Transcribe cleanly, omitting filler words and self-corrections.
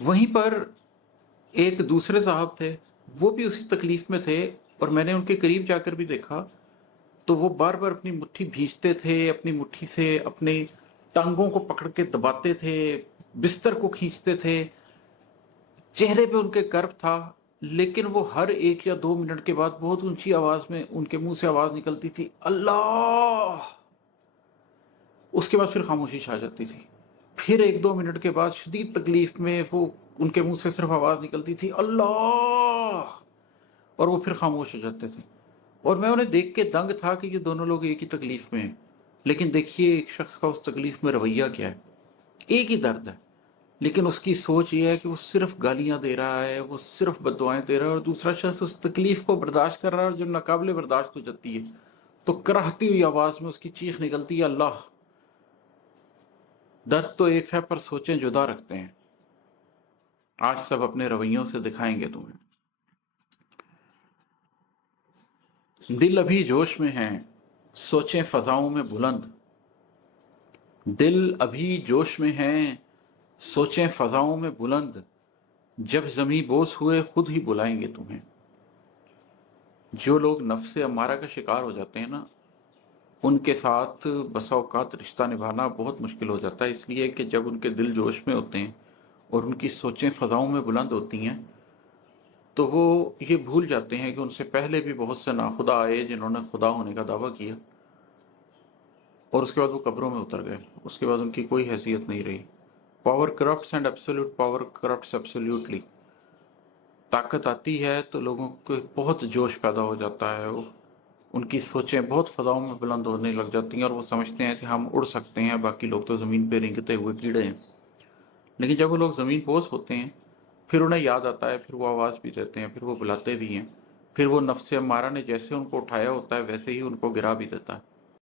वहीं पर एक दूसरे साहब थे, वो भी उसी तकलीफ में थे, और मैंने उनके करीब जाकर भी देखा तो वो बार बार अपनी मुट्ठी भींचते थे, अपनी मुट्ठी से अपने टांगों को पकड़ के दबाते थे, बिस्तर को खींचते थे। चेहरे पे उनके गर्व था, लेकिन वो हर 1 या 2 मिनट के बाद बहुत ऊंची आवाज में उनके मुंह से आवाज निकलती थी, अल्लाह। उसके बाद फिर खामोशी छा जाती थी। फिर 1-2 मिनट के बाद शदीद तकलीफ में वो उनके मुंह से सिर्फ आवाज निकलती थी, अल्लाह, और वो फिर खामोश हो जाते थे। और मैं उन्हें देख के दंग था कि ये दोनों लोग एक ही तकलीफ में हैं। लेकिन देखिए एक शख्स का उस तकलीफ में रवैया क्या है। एक ही दर्द है, लेकिन उसकी सोच ये है कि वो सिर्फ गालियां दे रहा है, वो सिर्फ बद्दुआएं दे रहा है, और दूसरा शख्स उस तकलीफ को बर्दाश्त कर रहा है, और जब नाकाबिले बर्दाश्त हो जाती है तो कराहती हुई आवाज में उसकी चीख निकलती है, अल्लाह। दर्द तो एक है पर सोचें जुदा रखते हैं। आज सब अपने रवैयों से दिखाएंगे तुम्हें। दिल अभी जोश में है, सोचें फजाओं में बुलंद। दिल अभी जोश में है, सोचें फजाओं में बुलंद। जब ज़मीं बोस हुए खुद ही बुलाएंगे तुम्हें। जो लोग नफ्स अम्मारा का शिकार हो जाते हैं ना, उनके साथ बसा औकात रिश्ता निभाना बहुत मुश्किल हो जाता है, इसलिए कि जब उनके दिल जोश में होते हैं और उनकी सोचें फ़ज़ाओं में बुलंद होती हैं, तो वो ये भूल जाते हैं कि उनसे पहले भी बहुत से नाखुदा आए जिन्होंने खुदा होने का दावा किया, और उसके बाद वो कब्रों में उतर गए। उसके बाद उनकी कोई हैसियत नहीं रही। Power corrupts and absolute power corrupts absolutely. ताकत आती है तो लोगों को बहुत जोश पैदा हो जाता है, वो उनकी सोचें बहुत फ़ज़ाओं में बुलंद होने लग जाती हैं, और वो समझते हैं कि हम उड़ सकते हैं, बाकी लोग तो ज़मीन पे रेंगते हुए कीड़े हैं। लेकिन जब वो लोग ज़मीन पोस होते हैं, फिर उन्हें याद आता है, फिर वो आवाज़ भी देते हैं, फिर वो बुलाते भी हैं, फिर वो नफ्स अम्मारा ने जैसे उनको उठाया होता है वैसे ही उनको गिरा भी देता है।